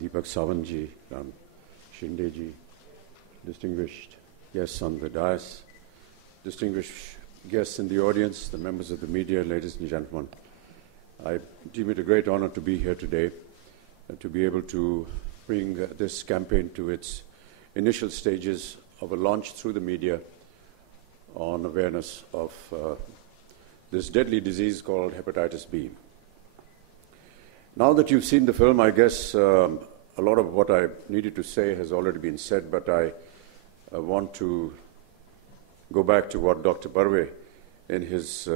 Deepak Savanji, Ram Shindeji, distinguished guests on the dais, distinguished guests in the audience, the members of the media, ladies and gentlemen. I deem it a great honor to be here today, to be able to bring this campaign to its initial stages of a launch through the media on awareness of this deadly disease called Hepatitis B. Now that you've seen the film, I guess a lot of what I needed to say has already been said, but I want to go back to what Dr. Barve in his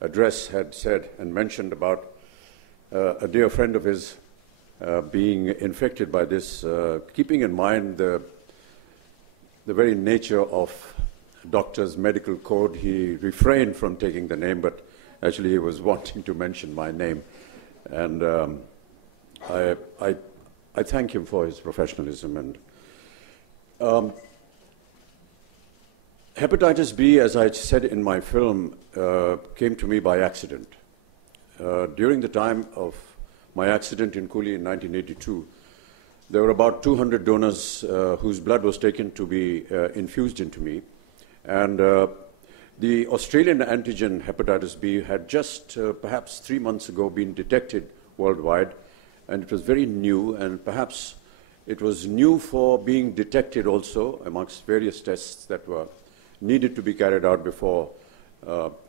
address had said and mentioned about a dear friend of his being infected by this, keeping in mind the very nature of doctor's medical code. He refrained from taking the name, but actually he was wanting to mention my name. And I thank him for his professionalism. And Hepatitis B, as I said in my film, came to me by accident. During the time of my accident in Coolie in 1982, there were about 200 donors whose blood was taken to be infused into me. And the Australian antigen hepatitis B had just perhaps 3 months ago been detected worldwide, and it was very new, and perhaps it was new for being detected also amongst various tests that were needed to be carried out before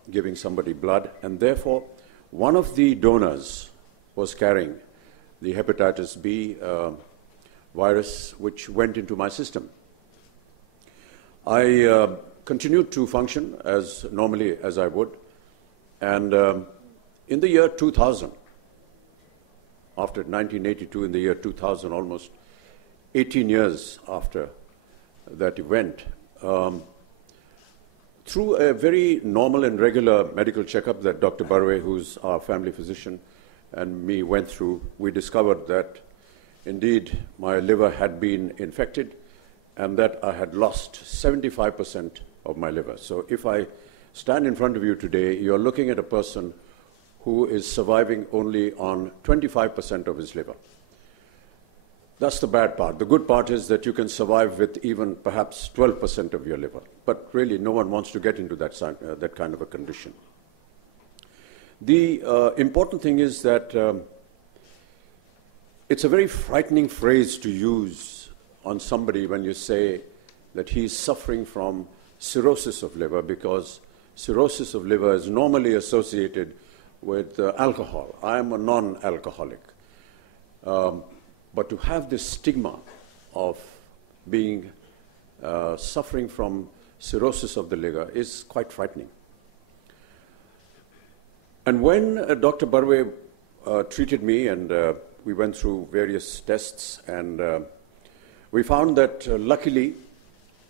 giving somebody blood. And therefore, one of the donors was carrying the hepatitis B virus, which went into my system. I continued to function as normally as I would, and in the year 2000, after 1982, in the year 2000, almost 18 years after that event, through a very normal and regular medical checkup that Dr. Barve, who's our family physician, and me went through, we discovered that indeed my liver had been infected and that I had lost 75% of my liver. So if I stand in front of you today, you're looking at a person who is surviving only on 25% of his liver. That's the bad part. The good part is that you can survive with even perhaps 12% of your liver. But really, no one wants to get into that kind of a condition. The important thing is that it's a very frightening phrase to use on somebody when you say that he's suffering from cirrhosis of liver, because cirrhosis of liver is normally associated with alcohol. I am a non-alcoholic. But to have this stigma of being suffering from cirrhosis of the liver is quite frightening. And when Dr. Barve treated me, and we went through various tests, and we found that luckily,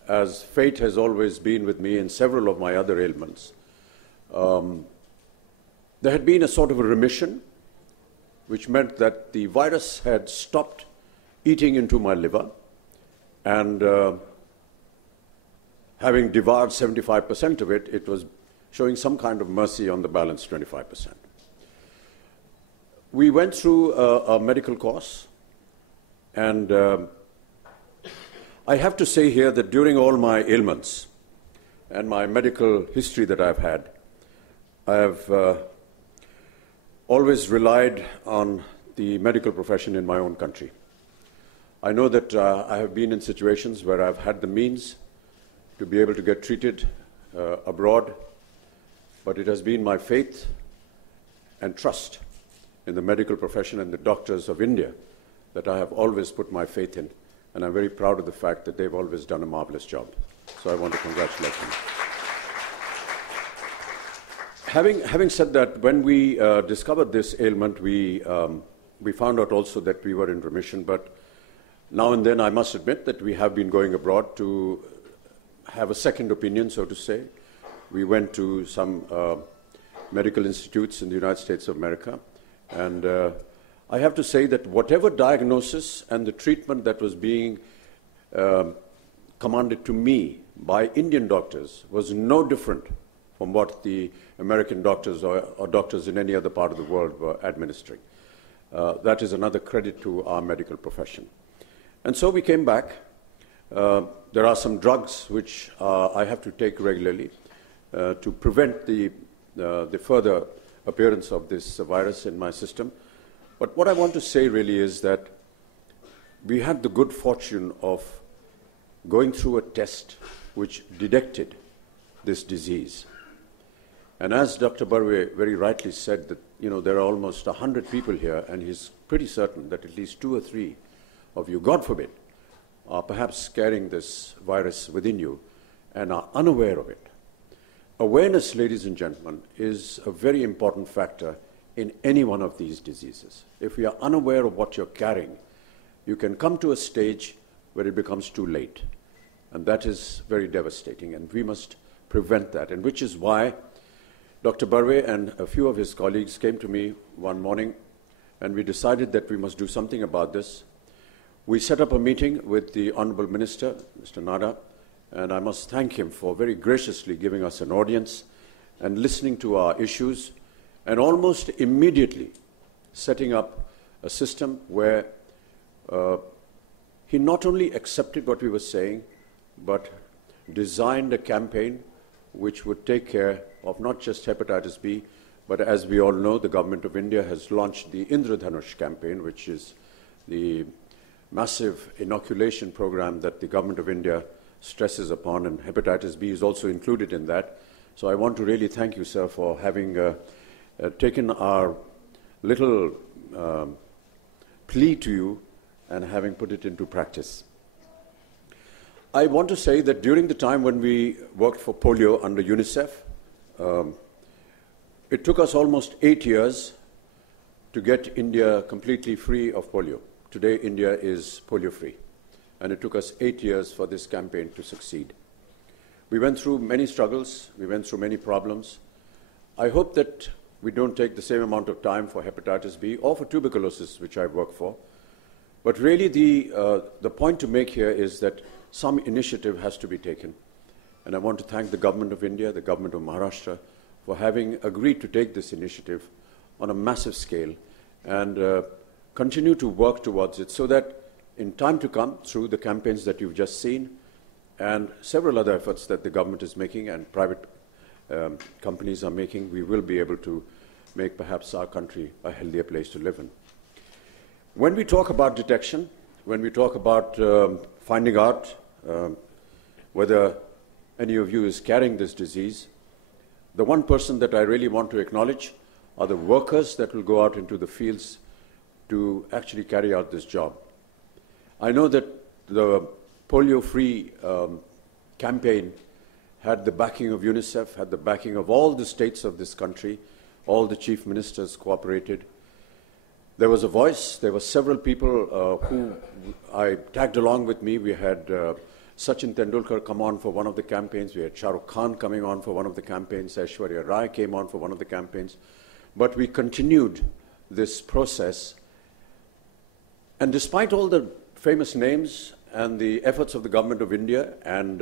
as fate has always been with me in several of my other ailments, there had been a sort of a remission, which meant that the virus had stopped eating into my liver, and having devoured 75% of it, it was showing some kind of mercy on the balance 25%. We went through a medical course, and I have to say here that during all my ailments and my medical history that I've had, I have always relied on the medical profession in my own country. I know that I have been in situations where I've had the means to be able to get treated abroad, but it has been my faith and trust in the medical profession and the doctors of India that I have always put my faith in, and I'm very proud of the fact that they've always done a marvelous job. So I want to congratulate them. Having said that, when we discovered this ailment, we found out also that we were in remission, but now and then I must admit that we have been going abroad to have a second opinion, so to say. We went to some medical institutes in the United States of America, and I have to say that whatever diagnosis and the treatment that was being commanded to me by Indian doctors was no different from what the American doctors or doctors in any other part of the world were administering. That is another credit to our medical profession. And so we came back. There are some drugs which I have to take regularly to prevent the further appearance of this virus in my system. But what I want to say really is that we had the good fortune of going through a test which detected this disease. And as Dr. Barve very rightly said that, there are almost 100 people here, and he's pretty certain that at least 2 or 3 of you, God forbid, are perhaps carrying this virus within you and are unaware of it. Awareness, ladies and gentlemen, is a very important factor in any one of these diseases. If we are unaware of what you're carrying, you can come to a stage where it becomes too late. And that is very devastating, and we must prevent that. And which is why Dr. Barve and a few of his colleagues came to me one morning, and we decided that we must do something about this. We set up a meeting with the Honorable Minister, Mr. Nada, and I must thank him for very graciously giving us an audience and listening to our issues, and almost immediately setting up a system where he not only accepted what we were saying, but designed a campaign which would take care of not just hepatitis B, but as we all know, the Government of India has launched the Indradhanush campaign, which is the massive inoculation program that the Government of India stresses upon, and hepatitis B is also included in that. So I want to really thank you, sir, for having taken our little plea to you and having put it into practice. I want to say that during the time when we worked for polio under UNICEF, it took us almost 8 years to get India completely free of polio. Today, India is polio-free, and it took us 8 years for this campaign to succeed. We went through many struggles, we went through many problems. I hope that we don't take the same amount of time for hepatitis B or for tuberculosis, which I work for. But really the point to make here is that some initiative has to be taken. And I want to thank the Government of India, the Government of Maharashtra, for having agreed to take this initiative on a massive scale and continue to work towards it so that in time to come, through the campaigns that you've just seen and several other efforts that the government is making and private companies are making, we will be able to make perhaps our country a healthier place to live in. When we talk about detection, when we talk about finding out whether any of you is carrying this disease, the one person that I really want to acknowledge are the workers that will go out into the fields to actually carry out this job. I know that the polio-free campaign had the backing of UNICEF, had the backing of all the states of this country, all the chief ministers cooperated. There was a voice, there were several people who I tagged along with me. We had Sachin Tendulkar come on for one of the campaigns, we had Shah Rukh Khan coming on for one of the campaigns, Aishwarya Rai came on for one of the campaigns, but we continued this process. And despite all the famous names and the efforts of the Government of India and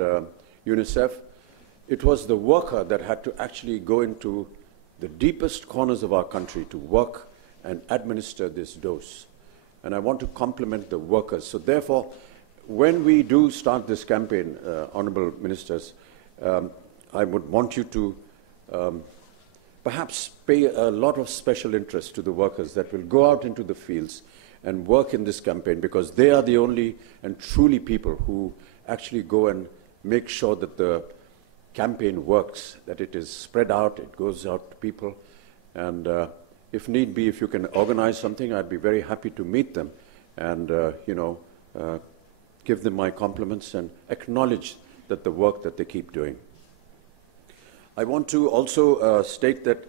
UNICEF, it was the worker that had to actually go into the deepest corners of our country to work and administer this dose. And I want to compliment the workers. So therefore, when we do start this campaign, Honourable Ministers, I would want you to perhaps pay a lot of special interest to the workers that will go out into the fields and work in this campaign, because they are the only and truly people who actually go and make sure that the campaign works, that it is spread out, it goes out to people. And if need be, if you can organize something, I'd be very happy to meet them and, give them my compliments and acknowledge that the work that they keep doing. I want to also state that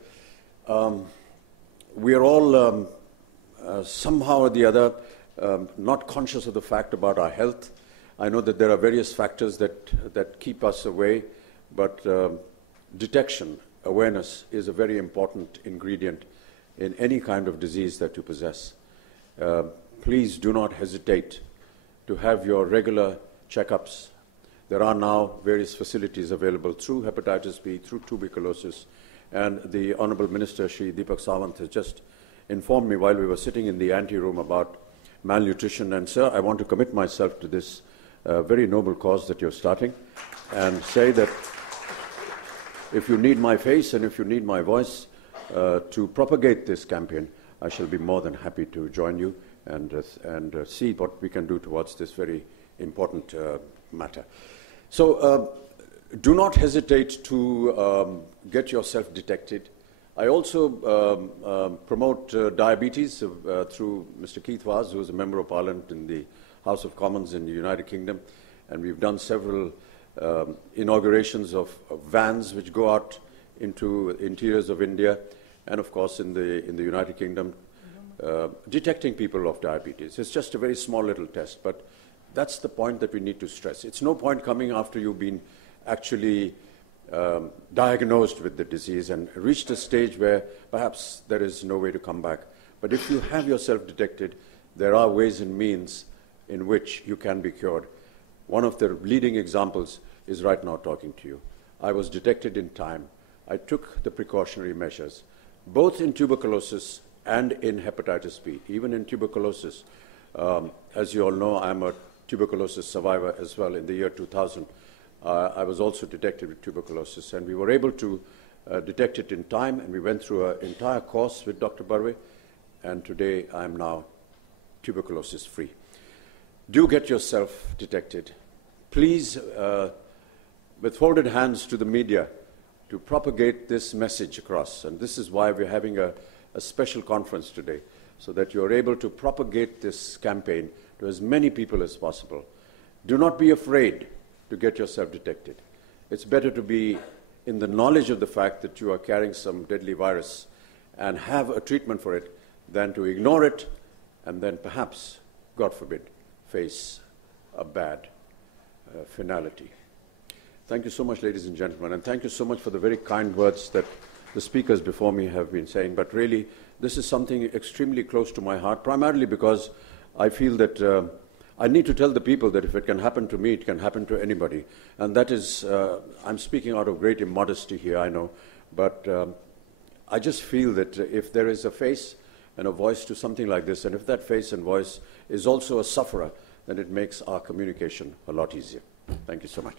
we are all somehow or the other not conscious of the fact about our health. I know that there are various factors that keep us away, but detection, awareness is a very important ingredient in any kind of disease that you possess. Please do not hesitate to have your regular checkups. There are now various facilities available through hepatitis B, through tuberculosis, and the Honourable Minister, Shri Deepak Sawant, has just informed me while we were sitting in the ante-room about malnutrition. And sir, I want to commit myself to this very noble cause that you're starting, and say that if you need my face and if you need my voice to propagate this campaign, I shall be more than happy to join you and see what we can do towards this very important matter. So do not hesitate to get yourself detected. I also promote diabetes through Mr. Keith Vaz, who is a Member of Parliament in the House of Commons in the United Kingdom, and we've done several inaugurations of vans which go out into interiors of India, and of course in the United Kingdom, detecting people of diabetes. It's just a very small little test, but that's the point that we need to stress. It's no point coming after you've been actually diagnosed with the disease and reached a stage where perhaps there is no way to come back. But if you have yourself detected, there are ways and means in which you can be cured. One of the leading examples is right now talking to you. I was detected in time. I took the precautionary measures, both in tuberculosis and in hepatitis B. Even in tuberculosis, as you all know, I'm a tuberculosis survivor as well. In the year 2000, I was also detected with tuberculosis, and we were able to detect it in time, and we went through an entire course with Dr. Barve, and today I'm now tuberculosis free. Do get yourself detected. Please, with folded hands to the media, to propagate this message across, and this is why we're having a special conference today, so that you're able to propagate this campaign to as many people as possible. Do not be afraid to get yourself detected. It's better to be in the knowledge of the fact that you are carrying some deadly virus and have a treatment for it than to ignore it and then perhaps, God forbid, face a bad finality. Thank you so much, ladies and gentlemen, and thank you so much for the very kind words that the speakers before me have been saying. But really, this is something extremely close to my heart, primarily because I feel that I need to tell the people that if it can happen to me, it can happen to anybody. And that is, I'm speaking out of great immodesty here, I know, but I just feel that if there is a face and a voice to something like this, and if that face and voice is also a sufferer, then it makes our communication a lot easier. Thank you so much.